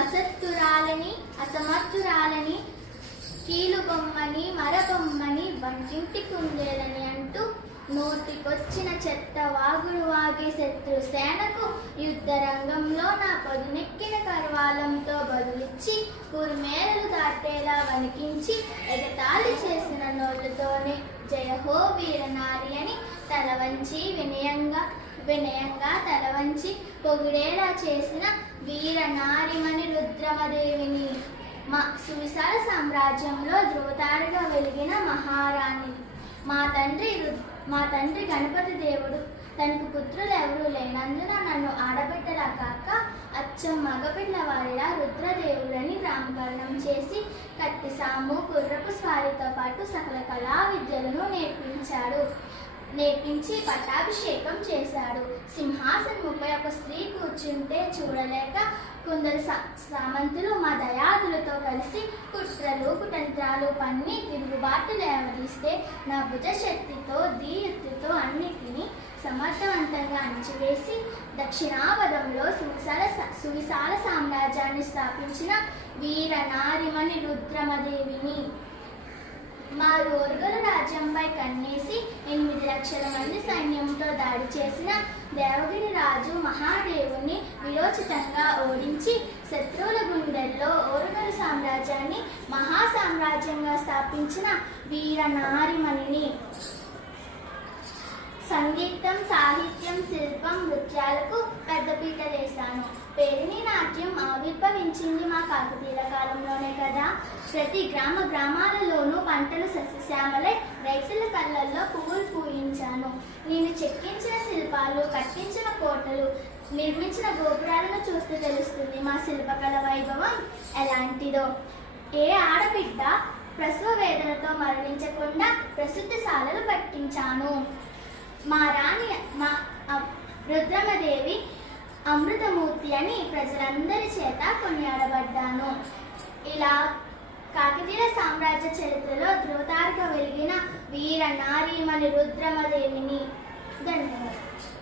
అసత్తురాలని అసమర్థురాలని కీలుబొమ్మని మరబొమ్మని వంటింటి కుందేలని అంటూ నోటికొచ్చిన చెత్త వాగుడు వాగే శత్రు సేనకు యుద్ధ రంగంలో నా పదునెక్కిన కరవాలంతో బదులిచ్చి కురుమేరలు దాటేలా వణికించి ఎగతాళి చేసిన నోళ్ళతోనే జయహో వీరనారి అని తలవంచి వినయంగా తలవంచి పొగిడేలా చేసిన వీరనారిమణి రుద్రమదేవిని మా సువిశాల సామ్రాజ్యంలో ధృవతారగా వెలిగిన మహారాణి. మా తండ్రి గణపతి దేవుడు తనకు పుత్రులు ఎవరూ లేనందున నన్ను ఆడబిడ్డలా కాక అచ్చం మగపిల్లవారిలా రుద్రదేవుడని నామకరణం చేసి కత్తిసాము గుర్రపు స్వారితో పాటు సకల కళా విద్యలను నేర్పించి పట్టాభిషేకం చేశాడు. సింహాసనముపై ఒక స్త్రీ కూర్చుంటే చూడలేక కొందరు సామంతులు మా దయాదులతో కలిసి కుట్రలు కుతంత్రాలు పన్ని తిరుగుబాటు లేవదీస్తే నా భుజశక్తితో ధీయుక్తితో అన్నిటినీ సమర్థవంతంగా అణిచివేసి దక్షిణాపదంలో సువిశాల సామ్రాజ్యాన్ని స్థాపించిన వీరనారిమణి రుద్రమదేవిని. మా రోర్గల రాజ్యంపై కన్నేసి 8 లక్షల మంది సైన్యంతో దాడి చేసిన దేవగిరి రాజు మహాదేవుని విరోచితంగా ఓడించి శత్రువుల గుండెల్లో ఓరుగల సామ్రాజ్యాన్ని మహాసామ్రాజ్యంగా స్థాపించిన వీరనారిమణిని. సంగీతం, సాహిత్యం, శిల్పం, నృత్యాలకు పెద్దపీట వేశాను. పేరిణి నాట్యం ఆవిర్భవించింది మా కాకతీయుల కాలంలోనే కదా. ప్రతి గ్రామాలలోనూ పంటలు సస్యశ్యామలై రైతుల కళ్ళల్లో పువ్వులు పూయించాను. నేను చెక్కించిన శిల్పాలు, కట్టించిన కోటలు, నిర్మించిన గోపురాలను చూస్తే తెలుస్తుంది మా శిల్పకళ వైభవం ఎలాంటిదో. ఏ ఆడబిడ్డ ప్రసవ వేదనతో మరణించకుండా ప్రసిద్ధిశాలలు కట్టించాను. మా రాణి రుద్రమదేవి అమృతమూర్తి అని ప్రజలందరి చేత కొనియాడబడ్డాను. ఇలా కాకతీయ సామ్రాజ్య చరిత్రలో ధృవతారగా వెలిగిన వీరనారిమణి రుద్రమదేవిని. ధన్యవాదాలు.